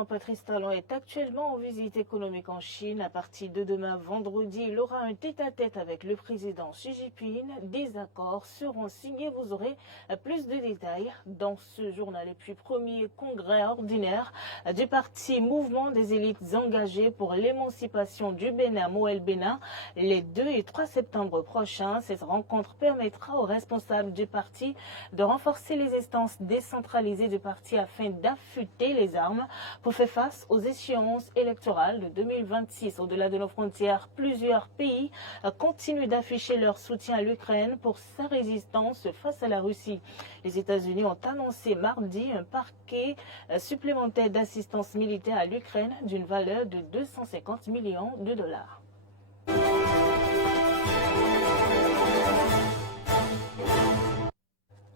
président Patrice Talon est actuellement en visite économique en Chine. À partir de demain vendredi, il aura un tête-à-tête avec le président Xi Jinping. Des accords seront signés. Vous aurez plus de détails dans ce journal. Et puis, premier congrès ordinaire du parti Mouvement des élites engagées pour l'émancipation du Bénin, Moël Bénin, les 2 et 3 septembre prochains. Cette rencontre permettra aux responsables du parti de renforcer les instances décentralisées du parti afin d'affûter les armes pour faire face aux échéances électorales de 2026. Au-delà de nos frontières, plusieurs pays continuent d'afficher leur soutien à l'Ukraine pour sa résistance face à la Russie. Les États-Unis ont annoncé mardi un paquet supplémentaire d'assistance militaire à l'Ukraine d'une valeur de 250 millions de dollars.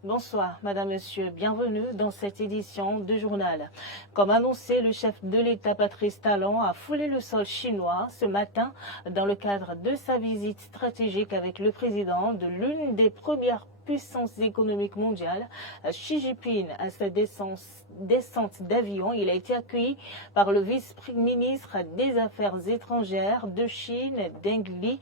Bonsoir, Madame, Monsieur, bienvenue dans cette édition de journal. Comme annoncé, le chef de l'État Patrice Talon a foulé le sol chinois ce matin dans le cadre de sa visite stratégique avec le président de l'une des premières puissances économiques mondiales, Xi Jinping. À sa descente d'avion, il a été accueilli par le vice-ministre des Affaires étrangères de Chine, Deng Li,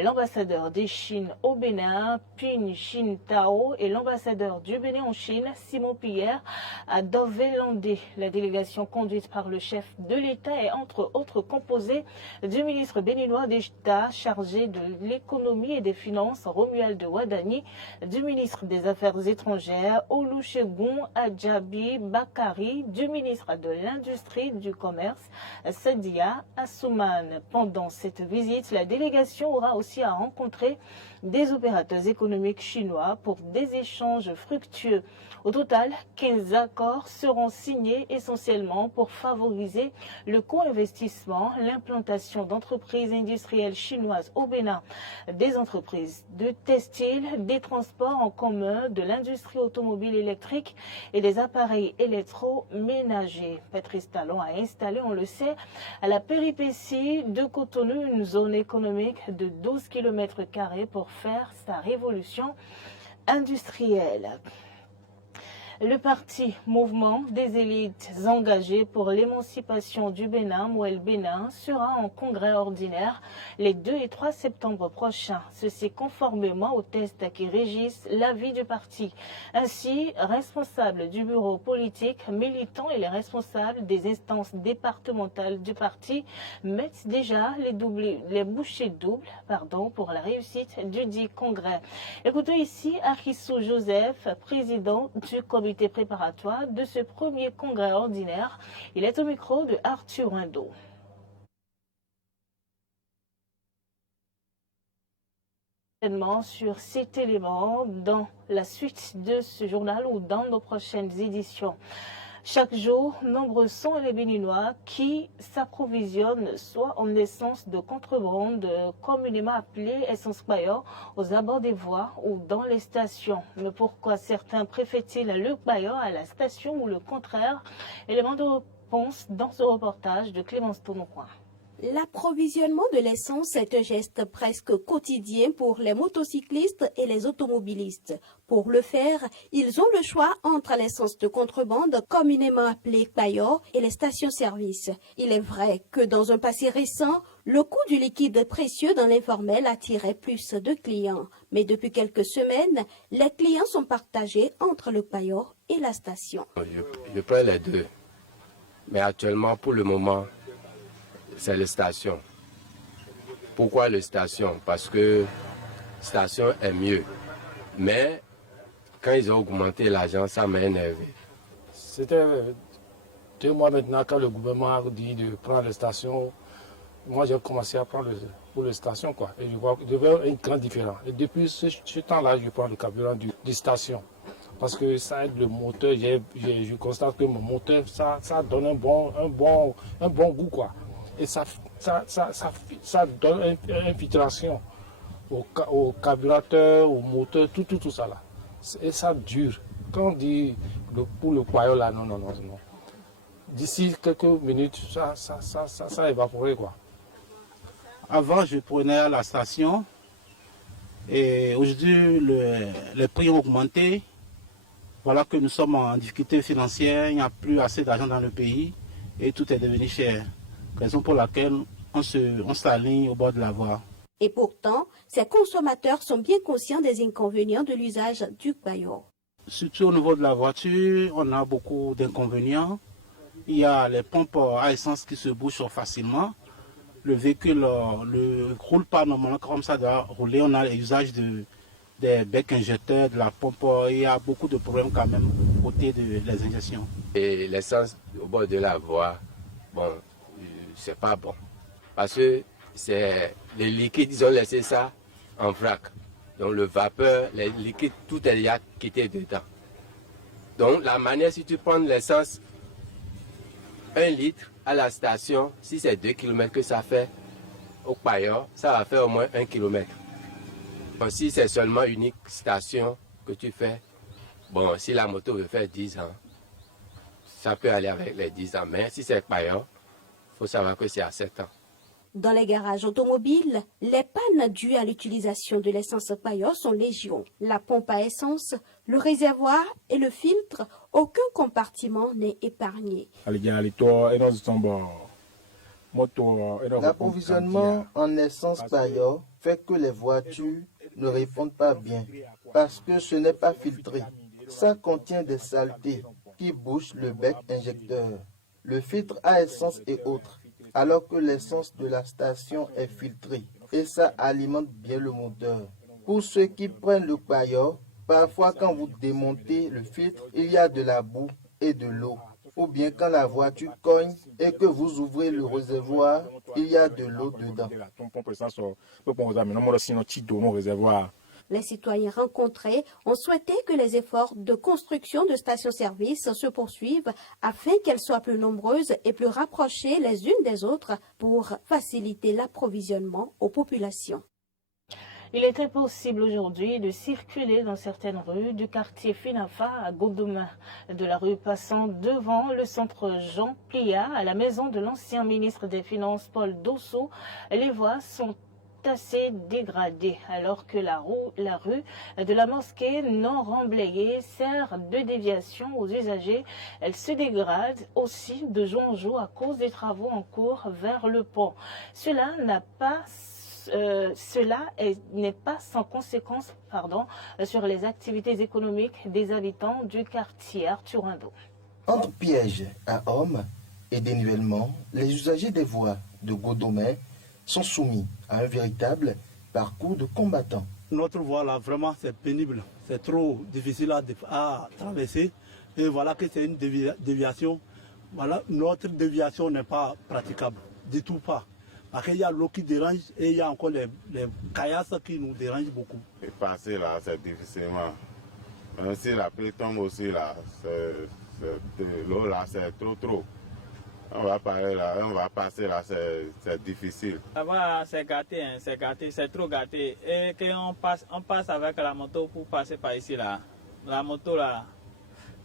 l'ambassadeur de Chine au Bénin, Ping Chintao, et l'ambassadeur du Bénin en Chine, Simon Pierre, à Dovelandé. La délégation conduite par le chef de l'État est entre autres composée du ministre béninois d'État chargé de l'économie et des finances, Romuald Wadani, du ministre des Affaires étrangères, Olusegun Adjabi Bakari, du ministre de l'Industrie du Commerce, Sadia Assouman. Pendant cette visite, la délégation aura aussi à rencontrer des opérateurs économiques chinois pour des échanges fructueux. Au total, 15 accords seront signés essentiellement pour favoriser le co-investissement, l'implantation d'entreprises industrielles chinoises au Bénin, des entreprises de textile, des transports en commun, de l'industrie automobile électrique et des appareils électroménagers. Patrice Talon a installé, on le sait, à la péripétie de Cotonou, une zone économique de 12 km² pour faire sa révolution industrielle. Le parti Mouvement des élites engagées pour l'émancipation du Bénin, Moël Bénin, sera en congrès ordinaire les 2 et 3 septembre prochains. Ceci conformément aux tests qui régissent la vie du parti. Ainsi, responsables du bureau politique, militants et les responsables des instances départementales du parti mettent déjà les bouchées doubles pour la réussite du dit congrès. Écoutons ici Arissou Joseph, président du comité préparatoire de ce premier congrès ordinaire. Il est au micro de Arthur Rindeau. Sur cet élément dans la suite de ce journal ou dans nos prochaines éditions. Chaque jour, nombreux sont les Béninois qui s'approvisionnent soit en essence de contrebande, communément appelée essence pailleur, aux abords des voies ou dans les stations. Mais pourquoi certains préfèrent-ils le pailleur à la station ou le contraire? Élément de réponse dans ce reportage de Clémence Tournocoin. L'approvisionnement de l'essence est un geste presque quotidien pour les motocyclistes et les automobilistes. Pour le faire, ils ont le choix entre l'essence de contrebande, communément appelée paillot, et les stations-service. Il est vrai que dans un passé récent, le coût du liquide précieux dans l'informel attirait plus de clients. Mais depuis quelques semaines, les clients sont partagés entre le paillot et la station. Je prends les deux, mais actuellement, pour le moment, c'est les stations. Pourquoi les stations? Parce que station est mieux. Mais quand ils ont augmenté l'argent, ça m'a énervé. C'était 2 mois maintenant quand le gouvernement a dit de prendre les stations. Moi j'ai commencé à prendre pour les stations quoi. Et je vois qu'il y avait une grande différence. Et depuis ce temps-là, je prends le carburant des stations. Parce que ça aide le moteur. Je constate que mon moteur, ça donne un bon goût quoi. Et ça donne une filtration au carburateur, au moteur, tout ça là. Et ça dure. Quand on dit pour le poyau là, non. D'ici quelques minutes, ça évaporé quoi. Avant, je prenais à la station et aujourd'hui, les prix ont augmenté. Voilà que nous sommes en difficulté financière, il n'y a plus assez d'argent dans le pays. et tout est devenu cher. Raison pour laquelle on s'aligne au bord de la voie. Et pourtant, ces consommateurs sont bien conscients des inconvénients de l'usage du paillot. Surtout au niveau de la voiture, on a beaucoup d'inconvénients. Il y a les pompes à essence qui se bouchent facilement. Le véhicule ne roule pas normalement comme ça doit rouler. On a l'usage des becs injecteurs, de la pompe. Il y a beaucoup de problèmes quand même côté des injections. Et l'essence au bord de la voie, bon, c'est pas bon. Parce que c'est les liquides, ils ont laissé ça en vrac. Donc le vapeur, les liquides, tout est déjà quitté dedans. Donc la manière, si tu prends l'essence, 1 litre à la station, si c'est 2 km que ça fait, au paillot, ça va faire au moins 1 km. Bon, si c'est seulement une station que tu fais, bon, si la moto veut faire 10 ans, ça peut aller avec les 10 ans. Mais si c'est paillot, il faut savoir que c'est à 7 ans. Dans les garages automobiles, les pannes dues à l'utilisation de l'essence paillot sont légion. La pompe à essence, le réservoir et le filtre, aucun compartiment n'est épargné. L'approvisionnement en essence paillot fait que les voitures ne répondent pas bien parce que ce n'est pas filtré. Ça contient des saletés qui bouchent le bec injecteur, le filtre à essence et autres, alors que l'essence de la station est filtrée et ça alimente bien le moteur. Pour ceux qui prennent le paillot, parfois quand vous démontez le filtre, il y a de la boue et de l'eau. Ou bien quand la voiture cogne et que vous ouvrez le réservoir, il y a de l'eau dedans. Les citoyens rencontrés ont souhaité que les efforts de construction de stations-service se poursuivent afin qu'elles soient plus nombreuses et plus rapprochées les unes des autres pour faciliter l'approvisionnement aux populations. Il est impossible aujourd'hui de circuler dans certaines rues du quartier Finafa à Godomain. De la rue passant devant le centre Jean Plia à la maison de l'ancien ministre des Finances Paul Dosso, les voies sont assez dégradées alors que la rue de la mosquée non remblayée sert de déviation aux usagers. Elle se dégrade aussi de jour en jour à cause des travaux en cours vers le pont. Cela n'est pas sans conséquence sur les activités économiques des habitants du quartier Arthur-Rindeau. Entre pièges à hommes et dénivellement, les usagers des voies de Godomain sont soumis à un véritable parcours de combattants. Notre voie là, vraiment, c'est pénible. C'est trop difficile à traverser. Et voilà que c'est une déviation. Voilà, notre déviation n'est pas praticable, du tout pas. Parce qu'il y a l'eau qui dérange et il y a encore les caillasses qui nous dérangent beaucoup. Et passer là, c'est difficilement. Même si la pluie tombe aussi là, l'eau là, c'est trop. On va passer là, c'est difficile. Là-bas, c'est gâté, c'est trop gâté. Et qu'on passe avec la moto pour passer par ici là. La moto là,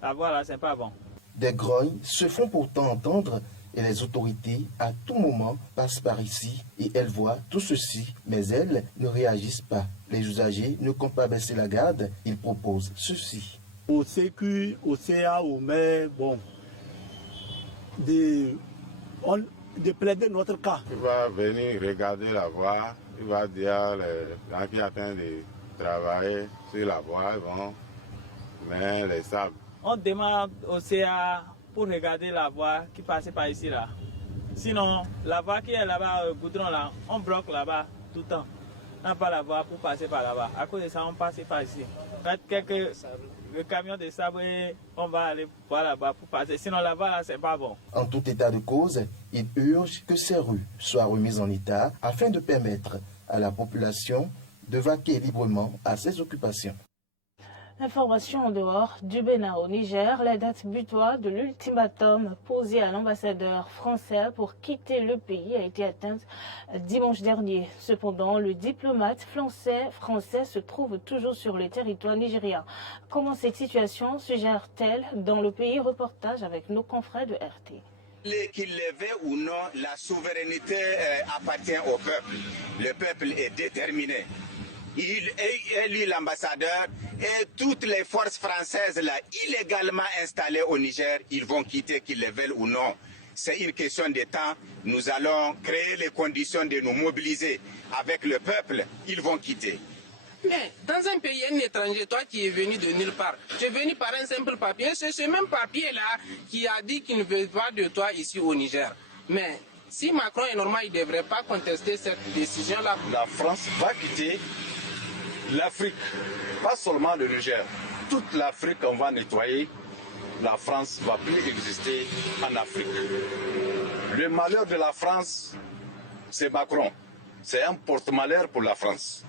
la voie là, c'est pas bon. Des grognes se font pourtant entendre et les autorités à tout moment passent par ici et elles voient tout ceci, mais elles ne réagissent pas. Les usagers ne comptent pas baisser la garde, ils proposent ceci. Au CQ, au CA, au maire, bon, de plaider notre cas. Il va venir regarder la voie, il va dire les gens qui attendent de travailler sur la voie, bon, mais les sables. On demande au CA pour regarder la voie qui passe par ici là. Sinon, la voie qui est là-bas, goudron là, on bloque là-bas tout le temps. On n'a pas la voie pour passer par là-bas. À cause de ça, on passe par ici. Le camion de sable, on va aller voir là-bas pour passer. Sinon, là-bas, là, c'est pas bon. En tout état de cause, il urge que ces rues soient remises en état afin de permettre à la population de vaquer librement à ses occupations. Information en dehors du Bénin au Niger, la date butoir de l'ultimatum posé à l'ambassadeur français pour quitter le pays a été atteinte dimanche dernier. Cependant, le diplomate français se trouve toujours sur le territoire nigérien. Comment cette situation se gère-t-elle dans le pays? Reportage avec nos confrères de RT. Qu'il le veuille ou non, la souveraineté appartient au peuple. Le peuple est déterminé. Il est élu l'ambassadeur et toutes les forces françaises là, illégalement installées au Niger, ils vont quitter qu'ils le veulent ou non. c'est une question de temps. Nous allons créer les conditions de nous mobiliser avec le peuple. Ils vont quitter. Mais dans un pays, un étranger, toi qui es venu de nulle part, tu es venu par un simple papier. C'est ce même papier-là qui a dit qu'il ne veut pas de toi ici au Niger. Mais si Macron est normal, il ne devrait pas contester cette décision-là. La France va quitter l'Afrique, pas seulement le Niger. Toute l'Afrique, on va nettoyer. La France ne va plus exister en Afrique. Le malheur de la France, c'est Macron. C'est un porte-malheur pour la France.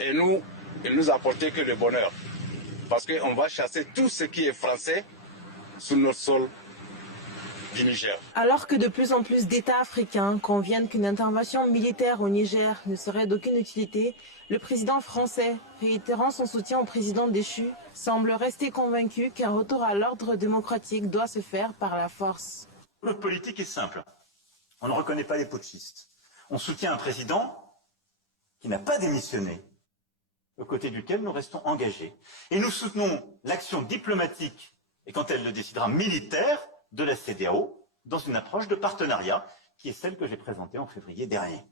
Et nous, il nous a apporté que le bonheur. Parce qu'on va chasser tout ce qui est français sur notre sol du Niger. Alors que de plus en plus d'États africains conviennent qu'une intervention militaire au Niger ne serait d'aucune utilité, le président français, réitérant son soutien au président déchu, semble rester convaincu qu'un retour à l'ordre démocratique doit se faire par la force. Notre politique est simple. On ne reconnaît pas les putschistes. On soutient un président qui n'a pas démissionné, aux côtés duquel nous restons engagés. Et nous soutenons l'action diplomatique, et quand elle le décidera militaire, de la CEDEAO, dans une approche de partenariat, qui est celle que j'ai présentée en février dernier.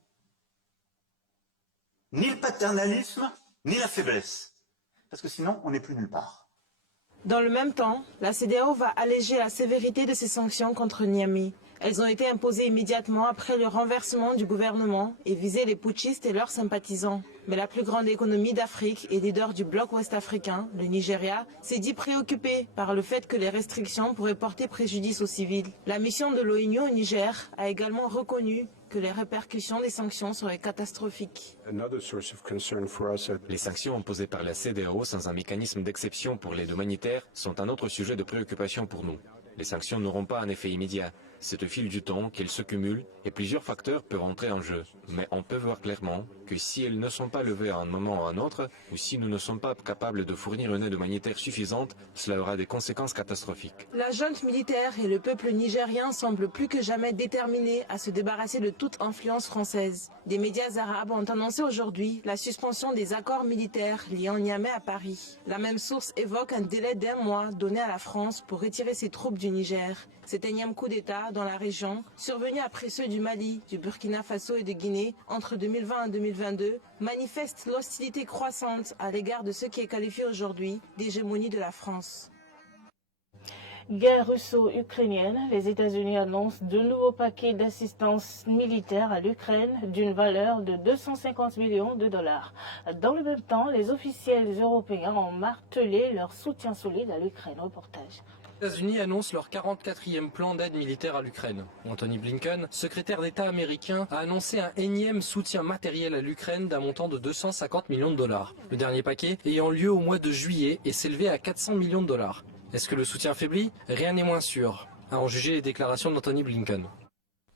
Ni le paternalisme, ni la faiblesse. Parce que sinon, on n'est plus nulle part. Dans le même temps, la CEDEAO va alléger la sévérité de ses sanctions contre Niamey. Elles ont été imposées immédiatement après le renversement du gouvernement et visaient les putschistes et leurs sympathisants. Mais la plus grande économie d'Afrique et leader du bloc ouest-africain, le Nigeria, s'est dit préoccupé par le fait que les restrictions pourraient porter préjudice aux civils. La mission de l'ONU au Niger a également reconnu que les répercussions des sanctions seraient catastrophiques. Les sanctions imposées par la CEDEAO sans un mécanisme d'exception pour l'aide humanitaire sont un autre sujet de préoccupation pour nous. Les sanctions n'auront pas un effet immédiat. C'est au fil du temps qu'elles se cumulent et plusieurs facteurs peuvent entrer en jeu. Mais on peut voir clairement que si elles ne sont pas levées à un moment ou à un autre, ou si nous ne sommes pas capables de fournir une aide humanitaire suffisante, cela aura des conséquences catastrophiques. La junte militaire et le peuple nigérien semblent plus que jamais déterminés à se débarrasser de toute influence française. Des médias arabes ont annoncé aujourd'hui la suspension des accords militaires liant Niamey à Paris. La même source évoque un délai d'1 mois donné à la France pour retirer ses troupes du Niger. Cet énième coup d'État dans la région, survenu après ceux du Mali, du Burkina Faso et de Guinée entre 2020 et 2022, manifeste l'hostilité croissante à l'égard de ce qui est qualifié aujourd'hui d'hégémonie de la France. Guerre russo-ukrainienne, les États-Unis annoncent de nouveaux paquets d'assistance militaire à l'Ukraine d'une valeur de 250 millions de dollars. Dans le même temps, les officiels européens ont martelé leur soutien solide à l'Ukraine. Reportage. Les États-Unis annoncent leur 44e plan d'aide militaire à l'Ukraine. Anthony Blinken, secrétaire d'État américain, a annoncé un énième soutien matériel à l'Ukraine d'un montant de 250 millions de dollars. Le dernier paquet ayant lieu au mois de juillet et s'élevait à 400 millions de dollars. Est-ce que le soutien faiblit? Rien n'est moins sûr, à en juger les déclarations d'Anthony Blinken.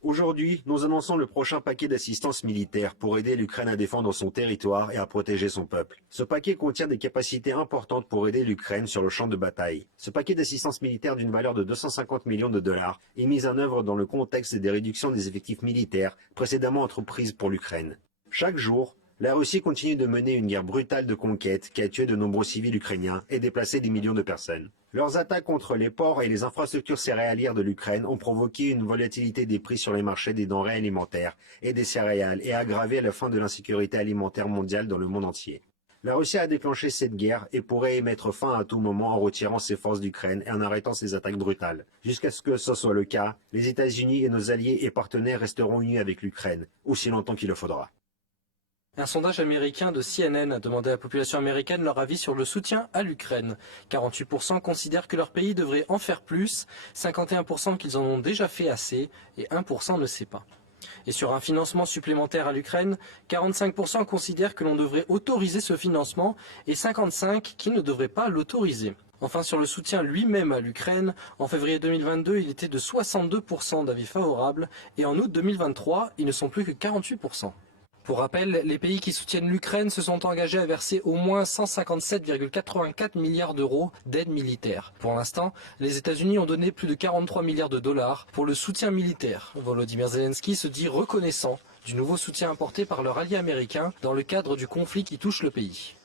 Aujourd'hui, nous annonçons le prochain paquet d'assistance militaire pour aider l'Ukraine à défendre son territoire et à protéger son peuple. Ce paquet contient des capacités importantes pour aider l'Ukraine sur le champ de bataille. Ce paquet d'assistance militaire d'une valeur de 250 millions de dollars est mis en œuvre dans le contexte des réductions des effectifs militaires précédemment entreprises pour l'Ukraine. Chaque jour, la Russie continue de mener une guerre brutale de conquête qui a tué de nombreux civils ukrainiens et déplacé des millions de personnes. Leurs attaques contre les ports et les infrastructures céréalières de l'Ukraine ont provoqué une volatilité des prix sur les marchés des denrées alimentaires et des céréales et aggravé la fin de l'insécurité alimentaire mondiale dans le monde entier. La Russie a déclenché cette guerre et pourrait y mettre fin à tout moment en retirant ses forces d'Ukraine et en arrêtant ses attaques brutales. Jusqu'à ce que ce soit le cas, les États-Unis et nos alliés et partenaires resteront unis avec l'Ukraine, aussi longtemps qu'il le faudra. Un sondage américain de CNN a demandé à la population américaine leur avis sur le soutien à l'Ukraine. 48% considèrent que leur pays devrait en faire plus, 51% qu'ils en ont déjà fait assez et 1% ne sait pas. Et sur un financement supplémentaire à l'Ukraine, 45% considèrent que l'on devrait autoriser ce financement et 55% qu'ils ne devraient pas l'autoriser. Enfin, sur le soutien lui-même à l'Ukraine, en février 2022, il était de 62% d'avis favorables et en août 2023, ils ne sont plus que 48%. Pour rappel, les pays qui soutiennent l'Ukraine se sont engagés à verser au moins 157,84 milliards d'euros d'aide militaire. Pour l'instant, les États-Unis ont donné plus de 43 milliards de dollars pour le soutien militaire. Volodymyr Zelensky se dit reconnaissant du nouveau soutien apporté par leur allié américain dans le cadre du conflit qui touche le pays.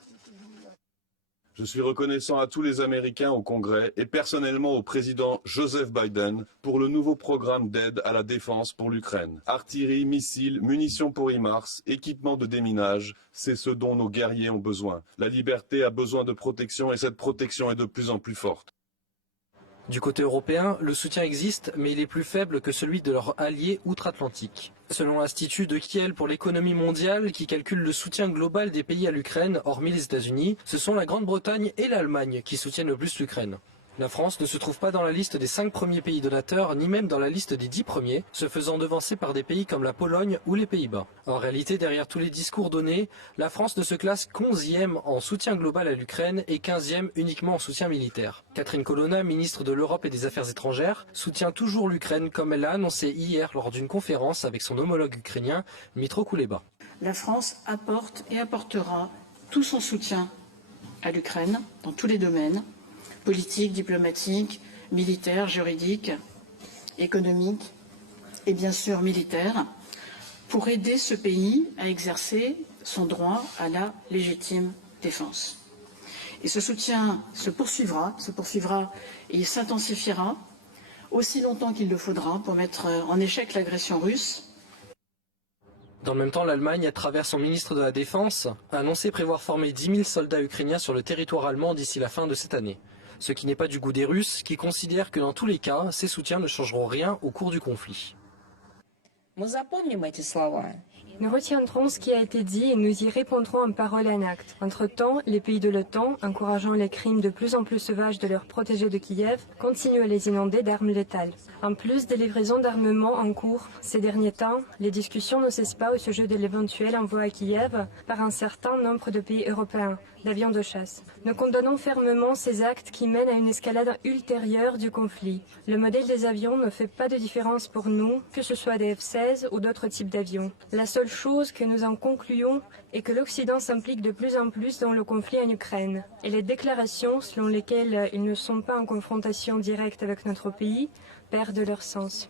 Je suis reconnaissant à tous les Américains au Congrès et personnellement au président Joseph Biden pour le nouveau programme d'aide à la défense pour l'Ukraine. Artillerie, missiles, munitions pour HIMARS, équipements de déminage, c'est ce dont nos guerriers ont besoin. La liberté a besoin de protection et cette protection est de plus en plus forte. Du côté européen, le soutien existe, mais il est plus faible que celui de leurs alliés outre-Atlantique. Selon l'Institut de Kiel pour l'économie mondiale, qui calcule le soutien global des pays à l'Ukraine, hormis les États-Unis, ce sont la Grande-Bretagne et l'Allemagne qui soutiennent le plus l'Ukraine. La France ne se trouve pas dans la liste des 5 premiers pays donateurs, ni même dans la liste des 10 premiers, se faisant devancer par des pays comme la Pologne ou les Pays-Bas. En réalité, derrière tous les discours donnés, la France ne se classe qu'11e en soutien global à l'Ukraine et 15e uniquement en soutien militaire. Catherine Colonna, ministre de l'Europe et des Affaires étrangères, soutient toujours l'Ukraine comme elle l'a annoncé hier lors d'une conférence avec son homologue ukrainien, Dmytro Kuleba. La France apporte et apportera tout son soutien à l'Ukraine dans tous les domaines, politique, diplomatique, militaire, juridique, économique et bien sûr militaire, pour aider ce pays à exercer son droit à la légitime défense. Et ce soutien se poursuivra et il s'intensifiera aussi longtemps qu'il le faudra pour mettre en échec l'agression russe. Dans le même temps, l'Allemagne, à travers son ministre de la Défense, a annoncé prévoir former 10 000 soldats ukrainiens sur le territoire allemand d'ici la fin de cette année. Ce qui n'est pas du goût des Russes, qui considèrent que dans tous les cas, ces soutiens ne changeront rien au cours du conflit. Nous retiendrons ce qui a été dit et nous y répondrons en parole et en acte. Entre-temps, les pays de l'OTAN, encourageant les crimes de plus en plus sauvages de leurs protégés de Kiev, continuent à les inonder d'armes létales. En plus des livraisons d'armement en cours ces derniers temps, les discussions ne cessent pas au sujet de l'éventuel envoi à Kiev par un certain nombre de pays européens d'avions de chasse. Nous condamnons fermement ces actes qui mènent à une escalade ultérieure du conflit. Le modèle des avions ne fait pas de différence pour nous, que ce soit des F-16 ou d'autres types d'avions. La seule chose que nous en concluons est que l'Occident s'implique de plus en plus dans le conflit en Ukraine. Et les déclarations selon lesquelles ils ne sont pas en confrontation directe avec notre pays perdent leur sens.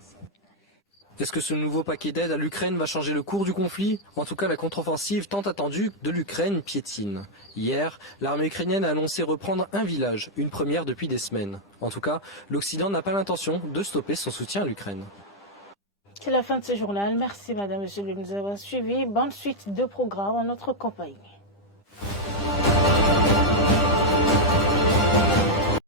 Est-ce que ce nouveau paquet d'aide à l'Ukraine va changer le cours du conflit? En tout cas, la contre-offensive tant attendue de l'Ukraine piétine. Hier, l'armée ukrainienne a annoncé reprendre un village, une première depuis des semaines. En tout cas, l'Occident n'a pas l'intention de stopper son soutien à l'Ukraine. C'est la fin de ce journal. Merci madame, monsieur de nous avoir suivis. Bonne suite de programme en notre compagnie.